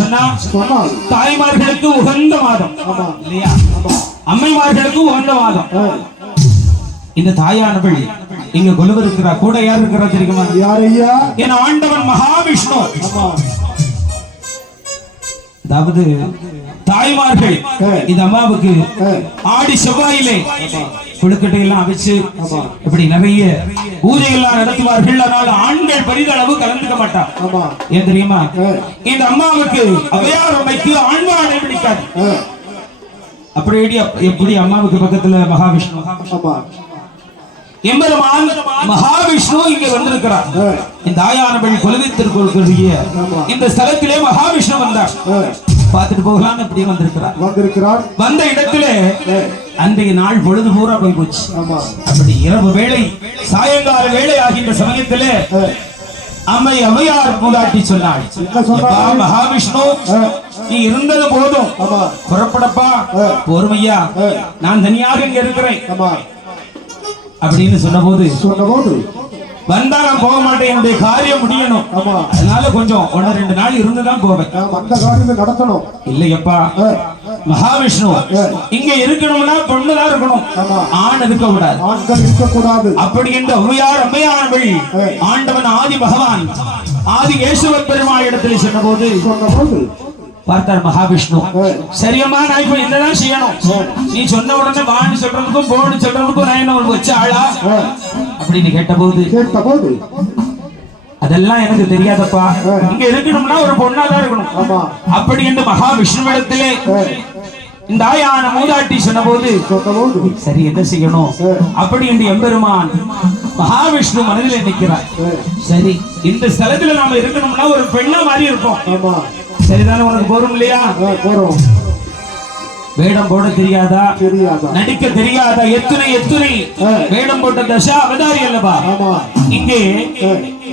சொன்னா தாய்மார்களுக்கு உகந்த மாதம் இல்லையா? அம்மைமார்களுக்கு உகந்த மாதம். இந்த தாயானவள் இங்க கொலுவிருக்கிறா. கூட யார் இருக்கிறா தெரியுமா? யார் ஐயா? என் ஆண்டவன் மகாவிஷ்ணு. அதாவது தாய்மார்கள் இந்த அம்மாவுக்கு ஆடி செவ்வாயிலே கொழுக்கட்டை எல்லாம் வச்சு இப்படி நிறைய பூஜைகள்லாம் நடத்துவார்கள். அதனால ஆண்கள் பெரிதளவு கலந்துக்க மாட்டார். ஏன் தெரியுமா? இந்த அம்மாவுக்கு அவையார் அம்மைக்கு ஆண்மானை பிடிக்காது. அப்படி எப்படி அம்மாவுக்கு பக்கத்துல மகாவிஷ்ணு எம்பெருமான் மகாவிஷ்ணு இங்க வந்திருக்கிறார். இந்த ஆயானவள் கொலுவித்திருக்கக்கூடிய இந்த ஸ்தலத்திலே மகாவிஷ்ணு வந்தார். பார்த்துட்டு போகலாம் இப்படி வந்திருக்கிறார். வந்த இடத்திலே அன்றைய நாள் பொழுது பூரா போய் போச்சு. அப்படி இரவு வேளை சாயங்கால வேளை ஆகின்ற சமயத்திலே அம்மை அவையார் மூதாட்டி சொன்னாள், மகாவிஷ்ணு நீ இருந்தது போதும், புறப்படப்பா, பொறுமையா, நான் தனியாக இங்க இருக்கிறேன் அப்படின்னு சொன்னபோது வந்தா நான் போக மாட்டேன், என்னுடைய காரியம் முடியணும், அதனால கொஞ்சம் 1-2 நாள் இருந்துதான் போவேன், அந்த காரியம் நடத்தணும். இல்லையப்பா மகாவிஷ்ணு இங்க இருக்கணும்னா பொண்ணுதான் இருக்கணும், ஆண் இருக்கக்கூடாது, ஆண்கள் இருக்கக்கூடாது. அப்படி என்று அம்மையானவள் ஆண்டவன் ஆதி பகவான் ஆதி கேசவ பெருமாள் இடத்துல சொன்னபோது பார்த்தார் மகாவிஷ்ணு. சரியம்மா நான் இப்ப என்னதான் செய்யணும், நீ சொன்ன உடனே வான்னு சொல்றதுக்கும் போன்னு சொல்றதுக்கும் நான் என்ன வச்ச ஆளா அப்படின்னு கேட்டபோது அதெல்லாம் எனக்கு தெரியாதப்பா, இங்க இருக்கணும்னா ஒரு பொண்ணாதான் இருக்கணும் அப்படி என்று மகாவிஷ்ணுவிடத்திலே இந்த ஆயான மூதாட்டி சொன்னபோது சரி என்ன செய்யணும் அப்படி என்று எம்பெருமான் மகாவிஷ்ணு மனதில் நிற்கிறார். சரி இந்த ஸ்தலத்துல நாம இருக்கணும்னா ஒரு பெண்ணா மாதிரி இருப்போம், சரிதானே? உனக்கு போறோம் இல்லையா? போறோம். வேடம் போட தெரியாதா, நடிக்க தெரியாதா? எத்தனை வேடம் போட்ட தசா அவதாரி அல்லவா? இங்கே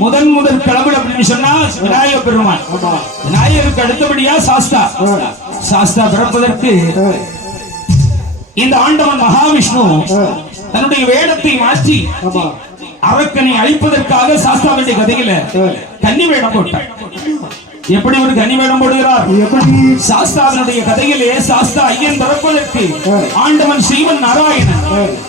முதல் கிளம்பு அப்படின்னு சொன்னா விநாயகர் பெருமான். விநாயகருக்கு அடுத்தபடியா சாஸ்தா பிறப்பதற்கு இந்த ஆண்டவன் மகாவிஷ்ணு தன்னுடைய வேடத்தை மாற்றி அரக்கனை அழிப்பதற்காக சாஸ்தாவுடைய கதையில கன்னி வேடம் போட்டார். எப்படி ஒரு கன்னி வேடம் போடுகிறார்? சாஸ்தாவினுடைய கதையிலே சாஸ்தா ஐயன் பிறப்பதற்கு ஆண்டவன் ஸ்ரீமன் நாராயணன்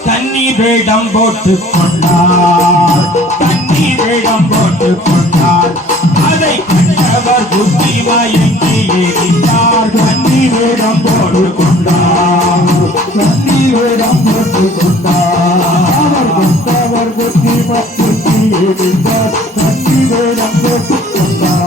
கன்னி வேடம் போட்டு கொண்டார், கன்னி வேடம் போட்டு கொண்டார். அதை கண்டவர் புத்தி மயங்கி எரிந்தார். கன்னி வேடம் போட்டு கொண்டார், கன்னி வேடம் போட்டு கொண்டார். அவர் புத்தி மயங்கி எரிந்தார். கன்னி வேடம் போட்டு கொண்டார்.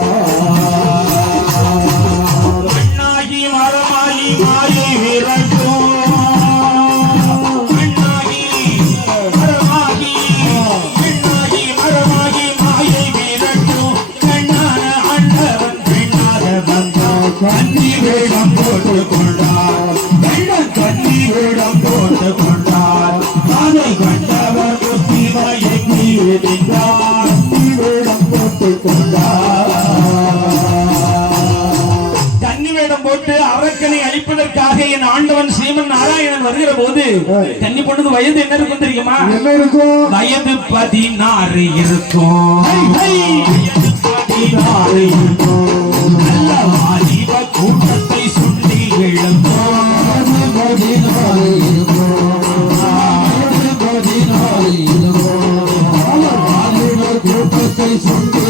கன்னி வேடம் போட்டு கொண்டார், கன்னி வேடம் போட்டு கொண்டார். அதை கண்டவர் புத்தி மயங்கி எரிந்தார். கன்னி வேடம் போட்டு கொண்டார். கன்னி வேடம் போட்டு அரக்கனை அழிப்பதற்காக என் ஆண்டவன் ஸ்ரீமன் நாராயணன் வருகிற போது கன்னி பொண்ணுக்கு வயது என்ன இருக்கும் தெரியுமா? என்ன இருக்கும்? வயது 16 இருக்கும். 16 இருக்கும். கூட்டத்தை சுண்டி கூட்டத்தை சுண்டி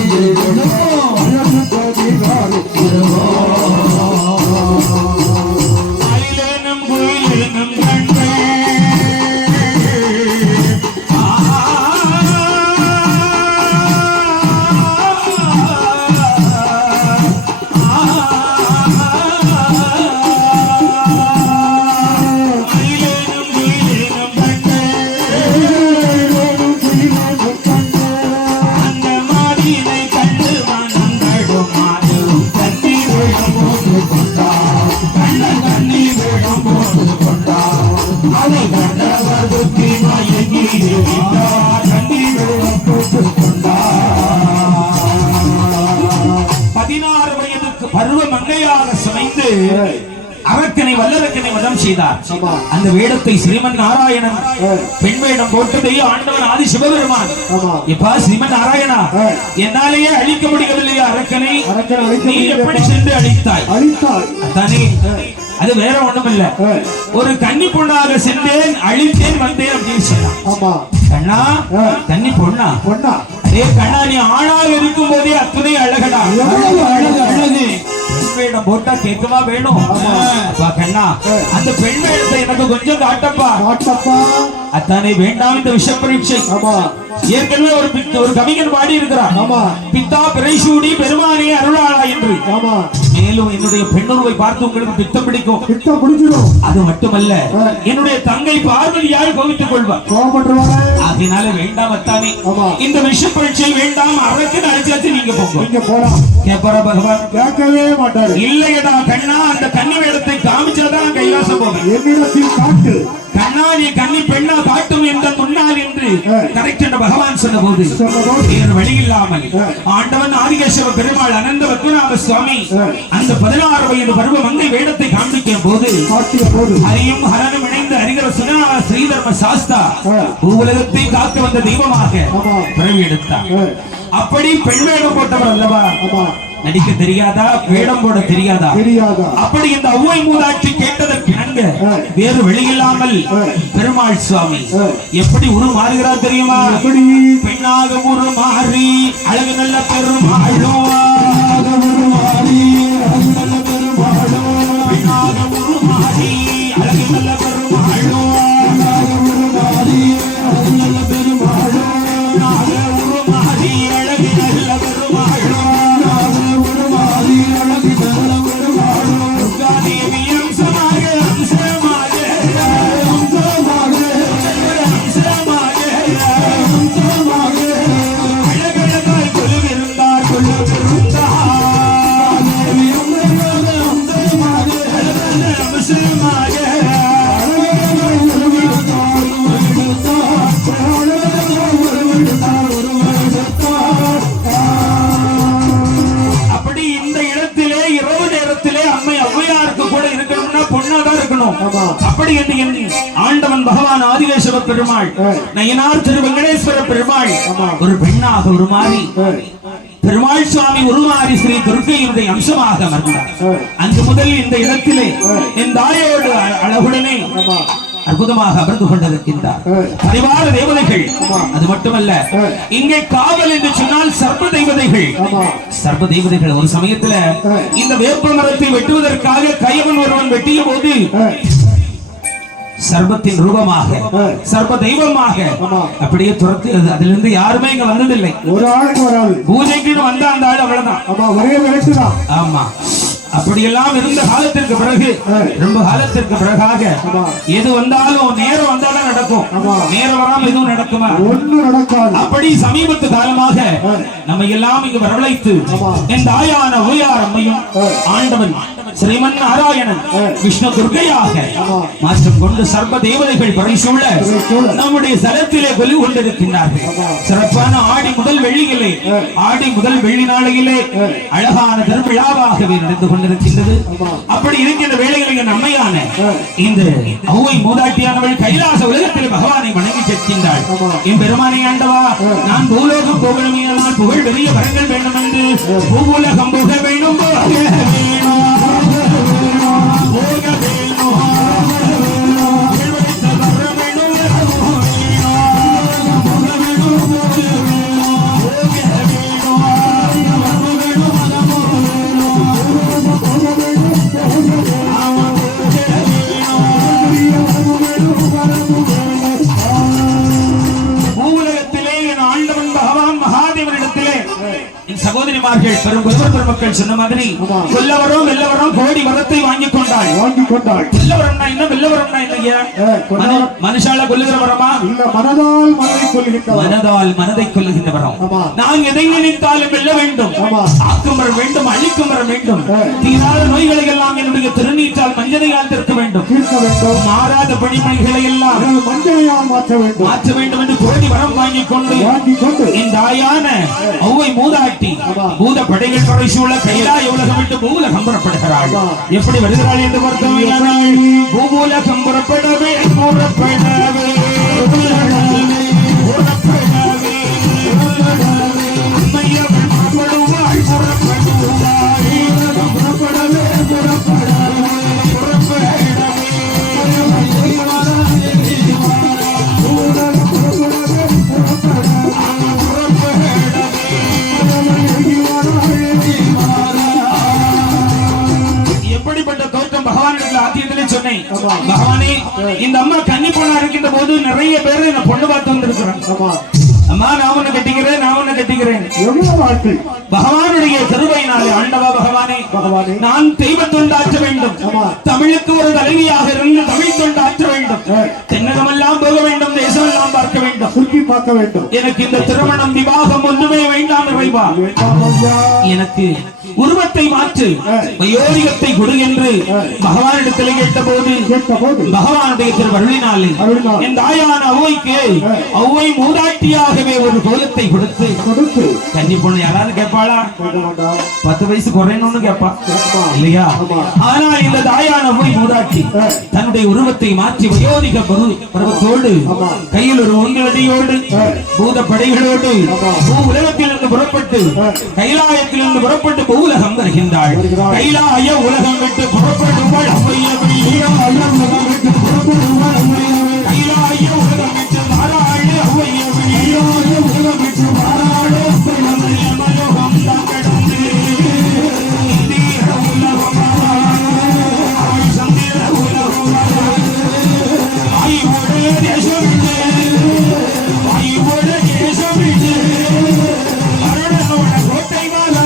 அரக்கனை வல்லரக்கனை வதம் செய்தார். ஆமா. அந்த வேடத்தை ஸ்ரீமன் நாராயணன் பெண் வேடம் போட்டதை ஆண்டவன் ஆதி சிவபெருமான் ஆமா. இப்ப ஸ்ரீமன் நாராயணா என்னாலேயே அழிக்க முடியவில்லையா அரக்கனை, அரக்கனை அழிக்க நீ எப்படி முடியவில்லை. சென்று அழித்தாய்? அதானே, அது வேற ஒண்ணும் இல்ல, ஒரு கன்னி பொண்ணாக சென்றேன் அழித்தேன் வந்தேன் அப்படின்னு சொன்னான். ஆமா. கண்ணா கன்னி பொண்ணா? பொண்ணா? அதே கண்ணா, நீ ஆணாக இருக்கும் போதே அத்துணை அழகடா. எவ்வளவு அழகு, அழகு. பெண் வேடம் போட்டா கேட்கவா வேணும்? அப்பா கண்ணா, அந்த பெண் வேடத்தை எனக்கு கொஞ்சம் காட்டப்பா. காட்டப்பா. அத்தானே, வேண்டாம் இந்த விஷ பரீட்சை. ஆமா. ஏற்கனவே ஒரு கவிஞன் பாடி இருக்கிறார். ஆமா. பித்தா பிறைசூடி பெருமானே அருளாளா என்று. ஆமா. மேலும் என்னுடைய பெண்ணுருவை பார்த்து உங்களுக்கு பித்தம் பிடிக்கும். பித்தம் பிடிச்சிடும். அது மட்டுமல்ல, என்னுடைய தங்கை பார்வதியால் கோவித்துக் கொள்வார். கோபப்படுவாங்க. அதனால வேண்டாம் அத்தானே, ஆமா. இந்த விஷ பரீட்சை வேண்டாம், அரக்கு அழைச்சாச்சு நீங்க போங்க. நீங்க போலாம். கேப்பாரா பகவான்? கேட்கவே மாட்டாரு. இல்லையடா கண்ணா, அந்த கன்னி வேடத்தை காமிச்சாதான் நான் கைலாசம் போவேன். என்னிடத்தில் காட்டு. கண்ணா, நீ கன்னி பெண்ணா காட்டும் என்ற முன்னால் என்று கரெக்ட் என்ற பகவான் சொன்ன போது வேறு வழி இல்லாமல் ஆண்டவன் ஆதிகேசவ பெருமாள் அனந்த பத்மநாப சுவாமி அந்த 16 வயது பருவ மங்கை வேடத்தை காண்பிக்கும் போது ஹரியும் ஹரனும் இணைந்து ஹரிகர சுகநாத ஸ்ரீதர்ம சாஸ்தா உலகத்தை காக்க வந்த தெய்வமாக பிறவி எடுத்தார். அப்படி பெண் வேடம் போட்டவர் அல்லவா? நடிக்க தெரியாதா, வேடம் போட தெரியாதா? அப்படி இந்த அவ்வை மூதாட்சி கேட்டதற்கு இணங்க வேறு வழியில்லாமல் பெருமாள் சுவாமி எப்படி உருமாறுகிறார் தெரியுமா? பெண்ணாக உருமாறி அழகு நல்ல பெருமாளும், பெண்ணாக உருமாறி அழகு நல்ல பெருமாளும், அப்படி என்று ஆண்டவன் பகவான் ஆதிகேசவ பெருமாள் நயினார் திரு வெங்கடேஸ்வர பெருமாள் ஒரு பெண்ணாக உருமாறி பெருமாள் சுவாமி உருமாறி ஸ்ரீ துர்க்கையினுடைய அம்சமாக அமர்ந்தார். அன்று முதல் இந்த இடத்திலே என் தாயோடு அழகுடனே அற்புதமாக அமர்ந்து கொண்டிருக்கின்றார் பரிவார தேவதைகள். அது மட்டுமல்ல, இங்கே காவல் என்று சொன்னால் சர்வ தெய்வதைகள். சர்வ தெய்வதைகள் ஒரு சமயத்துல இந்த வேப்ப மரத்தை வெட்டுவதற்காக கையவன் ஒருவன் வெட்டிய போது சர்வத்தின் ரூபமாக சர்வ தெய்வமாக அப்படியே துரத்துகிறது. அதிலிருந்து யாருமே இங்க வந்ததில்லை. ஒரு ஆளுக்கு வராது. பூஜைக்கு வந்த அந்த ஆள் அவ்வளவுதான். ஒரே விளைச்சுதான். ஆமா. அப்படியெல்லாம் இருந்த காலத்திற்கு பிறகு ரொம்ப காலத்திற்கு பிறகாக எது வந்தாலும் நேரம் வந்தாலும் நடக்கும், நேரம் வராம எதுவும் நடக்குமா? ஒன்னும் நடக்காது. அப்படி சமீபத்து காலமாக நம்ம எல்லாம் இங்கு வரவழைத்து என் தாயான ஓயார் அம்மையும் ஆண்டவன் ஸ்ரீமன் நாராயணன் விஷ்ணு துர்க்கையாக மாற்றம் கொண்டு சர்வ தேவதைகள் பரிசூழ நம்முடைய ஸ்தலத்திலே கொலு கொண்டிருக்கின்றார்கள். சிறப்பான ஆடி முதல் வெள்ளியிலே, ஆடி முதல் வெள்ளி நாளையிலே அழகான திருவிழாவாகவே நடந்து கொண்டிருக்கின்றது. அப்படி இருக்கின்ற வேளைகளில் என் அம்மையான இந்த அவ்வை மூதாட்டியானவள் கைலாச உலகத்தில் பகவானை வணங்கி கேட்கின்றாள். என் பெருமானை ஆண்டவா, நான் பூலோகம் போகணுமையானால் புகழ் பெரிய வரங்கள் வேண்டும் என்று பூவுலகம் புக வேண்டும் சகோதரிமார்கள் பெரும் பெருமக்கள் சொன்ன மாதிரி கொல்லவரும் வெல்லவரும் கோடி வரத்தை வாங்கிக் கொண்டாள். கொல்லவரம்னா என்ன, வெல்லவரம்னா என்னையா? மனுஷால கொல்லுகிற வரமா? இல்ல, மனதால் மனதை கொல்லுகின்ற வரம். மனதால் மனதை கொல்லுகின்ற வரம். நான் எதை நினைத்தாலும் வெல்ல வேண்டும், ஆக்கும் வர வேண்டும், அழிக்கும் வர வேண்டும், தீராத நோய்களை எல்லாம் என்னுடைய திருநீற்றால் மஞ்சளையால் தீர்க்க வேண்டும், மாறாத பணிமனைகளை எல்லாம் மஞ்சளையால் மாற்ற வேண்டும் என்று கோடி வரம் வாங்கிக் கொண்டு இந்த தாயான ஒவ்வை மூதாட்டி பூத படைகள் படைசூழ உள்ள கைலாய உலகம் விட்டு பூவுலகம் புறப்படுகிறாள். எப்படி வருகிறாள் என்று பார்த்தோம். பூவுலகம் புறப்படவே புறப்படவே எப்படிப்பட்ட தோற்றம் பகவானிடத்தில் ஆத்தியத்திலே சொன்னேன். பகவானே, இந்த அம்மா கன்னி பொண்ணா இருக்கின்ற போது நிறைய பேர் என்ன பொண்ணு பார்த்து வந்திருக்கிறாங்க. அம்மா, நான் ஒண்ணு கட்டிக்கிறேன், நான் ஒண்ணு கட்டிக்கிறேன். பகவானுடைய கருவையினாலே ஆண்டவா பகவானே, நான் தெய்வ தொண்டாற்ற வேண்டும். தமிழுக்கு ஒரு தலைவியாக இருந்து தமிழ் தொண்டாற்ற வேண்டும். தென்னகமெல்லாம் போக வேண்டும், தேசமெல்லாம் பார்க்க வேண்டும், சுற்றி பார்க்க வேண்டும். எனக்கு இந்த திருமணம் விவாகம் ஒன்றுமே வேண்டாம் இறைவா. எனக்கு உருவத்தை மாற்று, வயோதிகத்தை கொடு என்று பகவானிடத்தில் கேட்ட போது பகவானுடைய திருவருளினாலே என் தாயான அவ்வை மூதாட்டியாகவே ஒரு கோலத்தை கொடுத்து கன்னி பொண்ணு யாராவது கேட்பாளா? 10 வயசு குறையணும்னு கேட்பா இல்லையா? ஆனால் இந்த தாயான அவ்வை மூதாட்டி தன்னுடைய உருவத்தை மாற்றி வயோதிக பருவத்தோடு கையில் ஒரு ஒன்றடியோடு பூத படைகளோடு உலகத்திலிருந்து புறப்பட்டு கைலாயத்திலிருந்து புறப்பட்டு பூவுலகம் வருகின்றாள். கைலாய உலகம் விட்டு புறப்படுவாள் கைலாய உலகம் விட்டு மாறாள் உலகம் விட்டு மாறாள் மலோகம் தான் கடந்து சந்திர உலகம் வாயுவோட தேசம் விட்டு வாயுவோட தேசம் விட்டு கோட்டை மாலா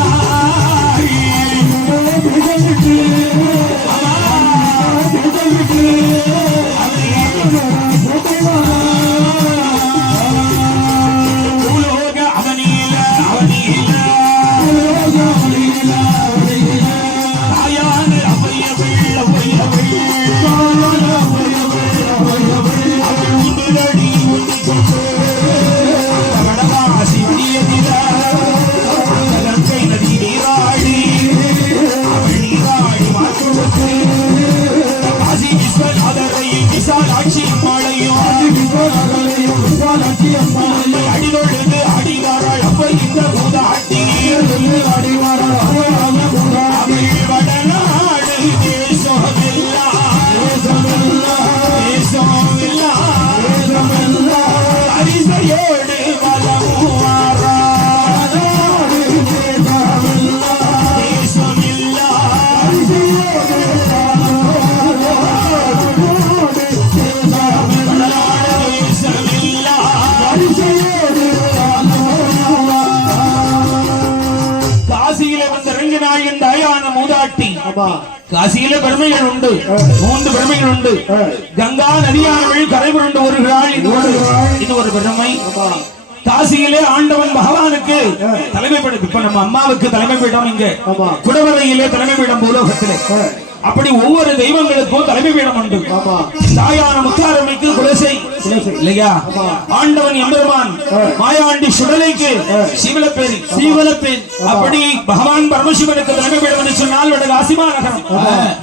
அடிதொழுது அடிவாராள் அப்ப இந்த மூதாட்டி வடநாடு தேசமில்லா அரிசையோடு வளமுவாரா தேசமில்லா காசியில வந்த ரங்கநாயகன் தாயான மூதாட்டி. காசியில பெருமைகள் உண்டு, 3 பெருமைகள் உண்டு. கங்கா நதியானவள் கரை புரண்டு வருகிறாள், இது ஒரு பெருமை. காசியிலே ஆண்டவன் பகவானுக்கு தலைமை பீடம். இப்ப நம்ம அம்மாவுக்கு தலைமை பீடம் இங்க குடவரையிலே தலைமை பீடம் பூலோகத்திலே. அப்படி ஒவ்வொரு தெய்வங்களுக்கும் தலைமை பீடம் உண்டு. தாயான முத்தாரம்மைக்கு குலசை இல்லையா? ஆண்டவன் எம்பெருமான் மாயாண்டி சுடலைக்கு சீவலப்பேரி. அப்படி பகவான் பரமசிவனுக்கு தலைமை பீடம் என்று சொன்னால் வடகாசி மாநகரம்,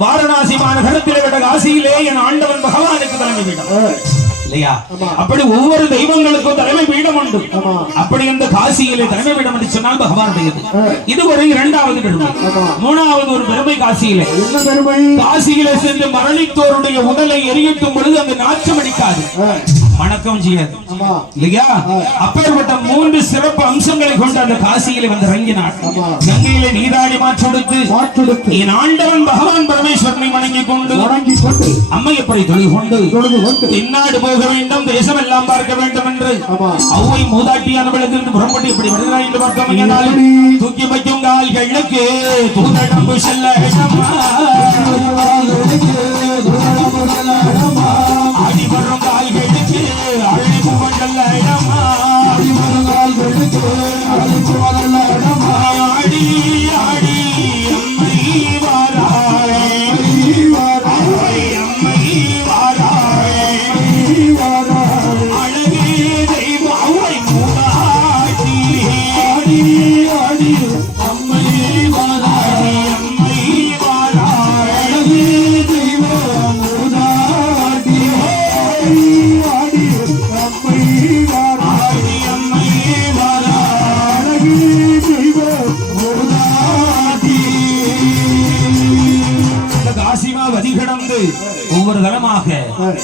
வாரணாசி மாநகரத்திலே வடகாசியிலே என் ஆண்டவன் பகவானுக்கு தலைமை பீடம் இல்லையா? அப்படி ஒவ்வொரு தெய்வங்களுக்கும் தலைமை பீடம் உண்டு. அப்படி அந்த காசியிலே தலைமை பீடம் என்று சொன்னால் பகவானுடையது. இது ஒரு 2வது பெருமை. 3வது ஒரு பெருமை காசியிலே. காசியிலே சென்று மரணித்தோருடைய உடலை எரியூட்டும் பொழுது அங்கு நாச்சம் அடிக்காது, வணக்கம் செய்யாது இல்லையா? அப்பேற்பட்ட 3 சிறப்பு அம்சங்களை கொண்டு அந்த காசியிலே வந்து இறங்கினார். கங்கையிலே நீராடி மாற்றொடுத்து என் ஆண்டவன் பகவான் பரமேஸ்வரனை வணங்கிக் கொண்டு அம்மையப்பரை தொழில் கொண்டு தென்னாடு போக வேண்டும், தேசம் எல்லாம் பார்க்க வேண்டும் என்று அவ்வை மூதாட்டியானவளுக்கு புறப்பட்டு இப்படி வருகிறார் என்று பார்க்க தூக்கி வைக்கும் கால்களுக்கு தூதடம்பு செல்ல அடி வரும் கால்களுக்கு அழைப்பு கொண்டல்ல இடமா அடி அடி அம்மை வாராய் அம்மை வாராய் அழகே தெய்வ அவ்வை மூதாட்டி அடி அடி அம்மை வாராய் வதி கிடந்து ஒவ்வொரு தளமாக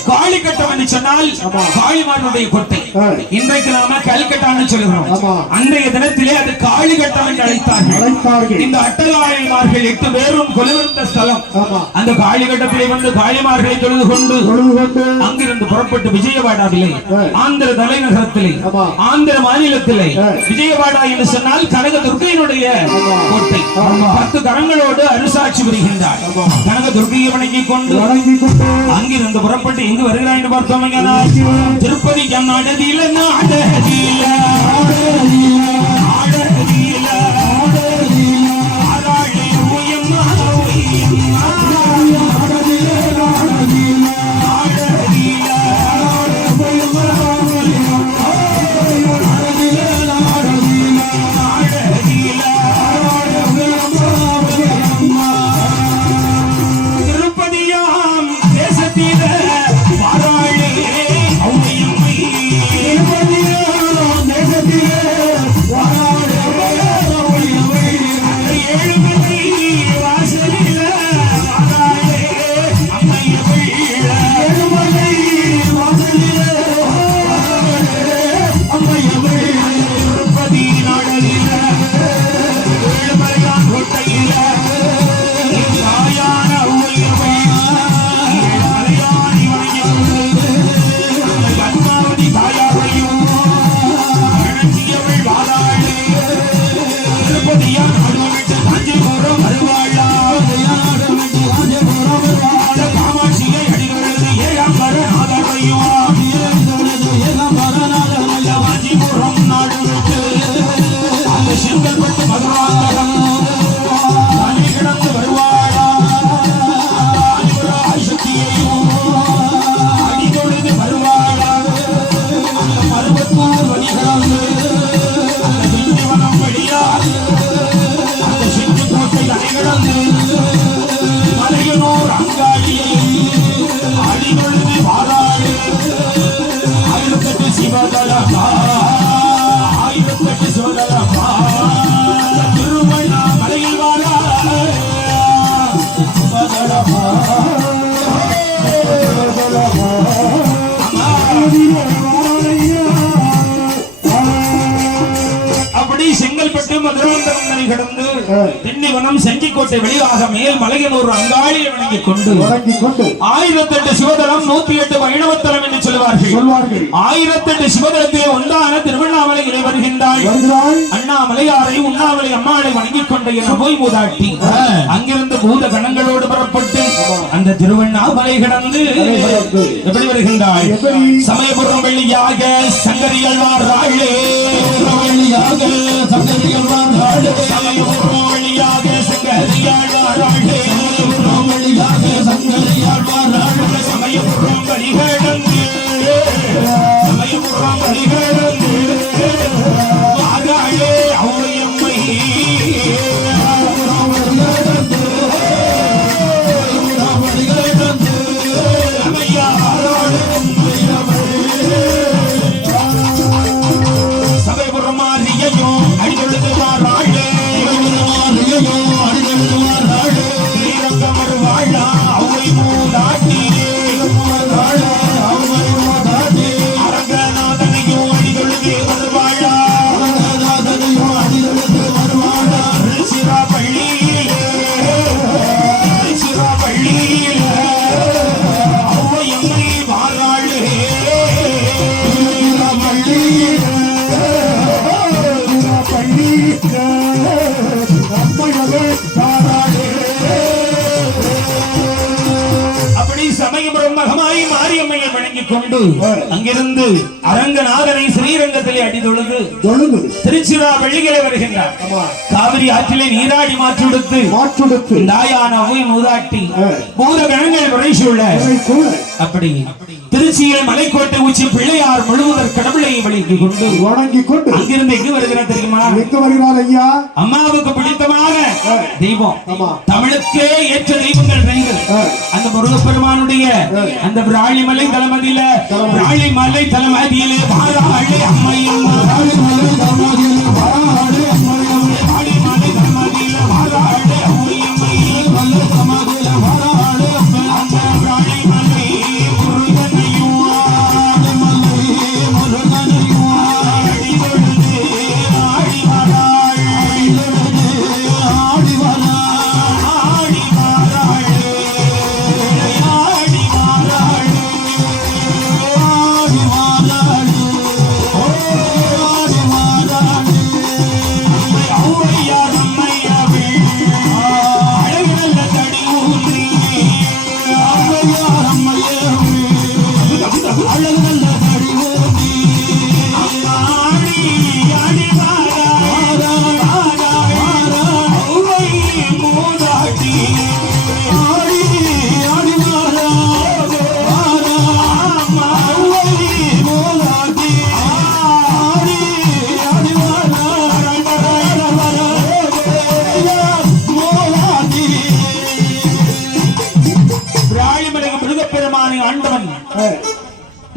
காளி கட்டம் என்று சொன்னால் காளிமானுடைய கொட்டை. இன்றைக்கு நாம கல்கட்டான்னு சொல்லுகிறோம். அன்றைய தினத்திலே அது காளி கட்டம் என்று அழைத்தார்கள். இந்த அட்டகாளிமார்கள் 8 பேரும் கொலுவிருந்த ஸ்தலம். அந்த காளி கட்டத்திலே வந்து காளிமார்களை தொழுது கொண்டு அங்கிருந்து புறப்பட்டு விஜயவாடாவிலே ஆந்திர தலைநகரத்திலே ஆந்திர மாநிலத்திலே விஜயவாடா என்று சொன்னால் கனக துர்க்கையினுடைய கோட்டை. 10 கரங்களோடு அருசாட்சி புரிகின்றார். கனக துர்க்கையை வணங்கிக் கொண்டு அங்கிருந்து புறப்பட்டு எங்கு வருகிறார் என்று பார்த்தோம். திருப்பதி நாடதில நாடதில செங்கல்பட்டு மதுராந்தகம் கடந்து திண்டிவனம் செஞ்சிக்கோட்டை வெளியாக மேல் மலையனூர் அங்காளியை வணங்கிக் கொண்டு 1008 சிவதலம் 108 வைணவத்தலம் என்று சொல்வார்கள். 1008 சிவதலத்திலே ஒன்றான திருவண்ணாமலையிலே வருகின்றாள். அண்ணாமலையாரை உண்ணாமலை அம்மாளை வணங்கிக் கொண்ட என போய் மூதாட்டி அங்கிருந்து பூத கணங்களோடு புறப்பட்டு அந்த திருவண்ணாமலை கடந்து எப்படி வருகின்றாள்? சமயபுரம் வெள்ளியாக சங்கரியல்வார் ராழே சமயபுரம் வழியாக சமயபுரம் வழிகடந்து ஆராளே அவ்வையம்மை சமயபுரம் மாறியையும் அடிதொழுது வாராளே ஸ்ரீரங்கமர் வாழா அவ்வை மூதாட்டி அரங்கநாதனையும் அடிதொழுது வருவாழா சிராபள்ளியில அவ்வையம்மை வாராளே அப்படி சமயபுரம் மகமாயி மாரியம்மையை வணங்கிக் கொண்டு அங்கிருந்து அரங்கநாதனை ஸ்ரீரங்கத்திலே அடிதொழுது திருச்சிராப்பள்ளிகளை வருகின்றார். காவிரி ஆற்றிலே நீராடி மாற்றுடுத்து தாயான அவ்வை மூதாட்டி பூத கணங்கள் விரைசூழ அப்படி திருச்சியில் மலைக்கோட்டை உச்சி பிள்ளையார் முழுவதற் கடவுளை வணங்கிக் கொண்டு அங்கிருந்து எங்கு வருகிறார் தெரியுமா? அம்மாவுக்கு பிடித்தமான தெய்வம், தமிழுக்கே ஏற்ற தெய்வங்கள் 2. அந்த முருகப்பெருமானுடைய அந்த விராலிமலை தலமதியில விராலிமலை தலமதியிலே வாராளே அம்மையும் விராலிமலை தலமதியில வாராளே அம்மையும் விராலிமலை தலமதியில வாராளே அம்மையும் சமாதியில வாராளே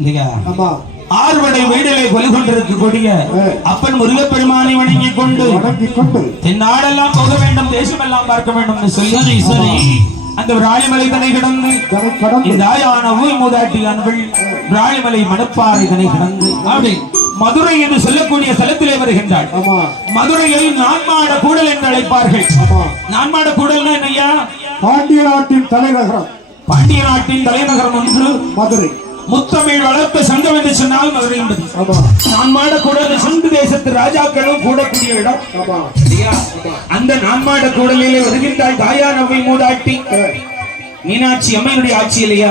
இல்லையா ஆமா ஆறுபடை வீடுகளை கொண்டிருக்கக்கூடிய அப்பன் முருகப்பெருமானை வணங்கிக் கொண்டு தென்னாடெல்லாம் போக வேண்டும், தேசமெல்லாம் பார்க்க வேண்டும் என்று சொல்லி சரி அந்த விராலிமலை தனை கடந்து இந்த ஆயான ஊய் மூதாட்டியானவள் விராலிமலை மணப்பாறை தனை கடந்து அப்படி மதுரை என்று சொல்லக்கூடிய ஸ்தலத்திலே வருகின்றாள். மதுரையை நான்மாட கூடல் என்று அழைப்பார்கள். நான்மாட கூடல்னா என்னையா? பாண்டிய நாட்டின் தலைநகரம். பாண்டிய நாட்டின் தலைநகரம் ஒன்று மதுரை. முத்தமிழ் வளர்த்த சங்கம் என்று சொன்னால் மதுரை என்பது. நான்மாட கூடல் சங்கு தேசத்து ராஜாக்களும் கூடக்கூடிய இடம். அந்த நான்மாட கூடலிலே வருகின்றாள் தாயார் அவ்வை மூதாட்டி மீனாட்சி அம்மையினுடைய ஆட்சி இல்லையா?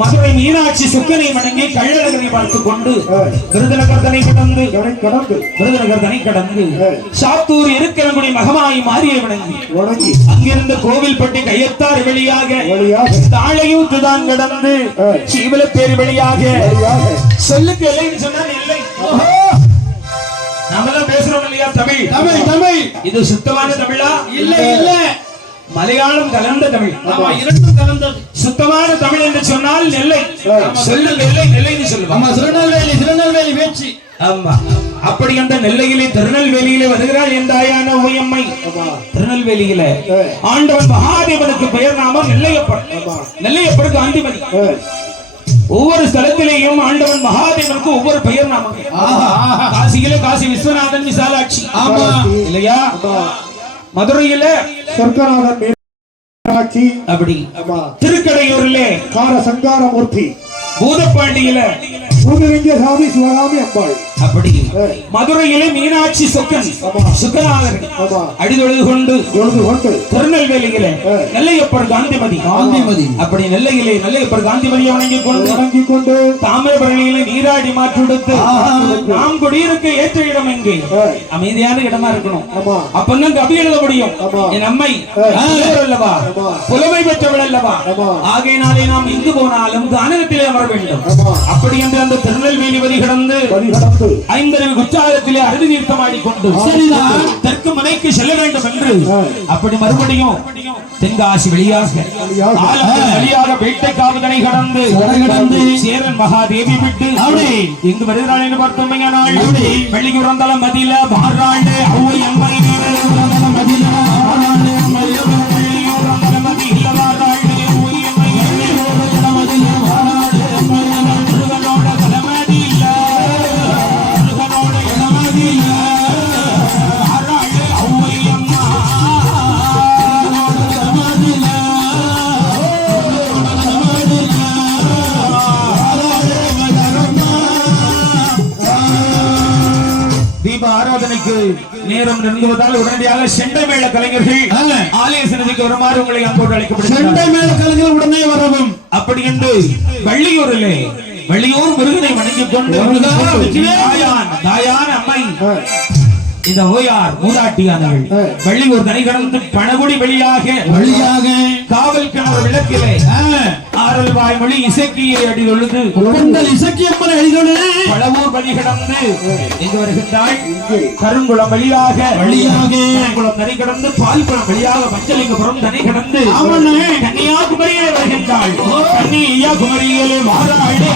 மதுரை மீனாட்சி சுக்கனை வணங்கி கள்ளழகனை பார்த்துக் கொண்டு விருதுநகர் தனை கடந்து சாத்தூர் இருக்கலங்குடி மகமாயி மாரியை வணங்கி அங்கிருந்து கோவில்பட்டி கையத்தார் வழியாக தாழையூத்து தான் கடந்து சீவலப்பேரி வழியாக சொல்லுக்கு எல்லைன்னு சொன்னால் எல்லை. நாமெல்லாம் பேசுறோம் இல்லையா? தமிழ் தமிழ் தமிழ் இது சுத்தமான தமிழா? இல்ல இல்ல, மலையாளம் கலந்த தமிழ். இரண்டும் கலந்தது. சுத்தமான தமிழ் என்று சொன்னால் நெல்லை. சொல்லு நெல்லை, நெல்லைன்னு சொல்லுவாங்க. திருநெல்வேலி, திருநெல்வேலி வேட்சி. ஆமா, அப்படி அந்த நெல்லையிலே திருநெல்வேலியிலே வருகிறாள் என் தாயான ஓயம்மை. திருநெல்வேலியில ஆண்டவன் மகாதேவனுக்கு பெயர் நாமம் நெல்லையப்பர். நெல்லையப்பர் காந்திமதி. ஒவ்வொரு ஸ்தலத்திலேயும் ஆண்டவன் மகாதேவனுக்கு ஒவ்வொரு பெயர் நாமம். காசியில காசி விஸ்வநாதன் விசாலாட்சி இல்லையா? மதுரையில சொர்க்கநாதன் மீனாட்சி. அப்படி திருக்கடையூர்ல கார சங்காரமூர்த்தி. பூதப்பாண்டியில பூதலிங்கசாமி சிவகாமி அம்பாள். அப்படி மதுரையிலே மீனாட்சி சுக்கநாதர் அடிதொழுது கொண்டு திருநெல்வேலியில நெல்லையப்பர் காந்திமதி. அப்படி நெல்லையிலே நெல்லையப்பர் காந்திமதியை வணங்கிக் கொண்டு தாமிரபரணியிலே நீராடி மாற்றுடுத்து நாம் குடியிருக்க ஏற்ற இடம் எங்கே? அமைதியான இடமா இருக்கணும். அப்பதான் கவி எழுத முடியும். என் அம்மை அல்லவா, புலமை பெற்றவள் அல்லவா, ஆகையினாலே நாம் எங்கு போனாலும் கானகத்திலே அமர வேண்டும். அப்படி என்று அந்த திருநெல்வேலி வரி கடந்து ஐந்தறிவு குற்றாலத்திலே அறுதி தீர்த்தமாடி கொண்டு தெற்கு முனைக்கு செல்ல வேண்டும் என்று அப்படி மறுபடியும் தென்காசி வழியாக வேட்டை காவதனை கடந்து சேரன் மகாதேவி விட்டு எங்கு வருகிறாள் என்று பார்த்தோம். வெள்ளிக்குறந்தல மதியில மாறாண்டு அவ்வை அம்மை ஆராதனைக்கு நேரம் நெருங்குவதால் உடனடியாக செண்டை மேள கலைஞர்கள் ஆலய சன்னதிக்கு வருமாறு உங்களை அன்போடு அழைக்கப்படுகிறது. செண்டை மேள கலைஞர்கள் உடனே வரவும். அப்படி என்று வள்ளியூர் முருகனை வணங்கிக் கொண்டு தாயான அம்மை இந்த ஓயார் மூதாட்டியானவள் வள்ளியூர் தனி கடந்து பணகுடி வழியாக காவல் கிணறு விளக்கிலே ஆரல் வாய்மொழி இசக்கியை அடிதொழுது இசக்கியம்மன் அடிதொழுது பழவூர் வழி கடந்து இங்கு வருகின்றாள். கருங்குளம் வழியாக குளம் தனி கடந்து பால்குளம் வழியாக மஞ்சளிங்கபுரம் தனி கடந்து கன்னியாகுமரியே வருகின்றாள். கன்னியாகுமரியிலே மாறாடு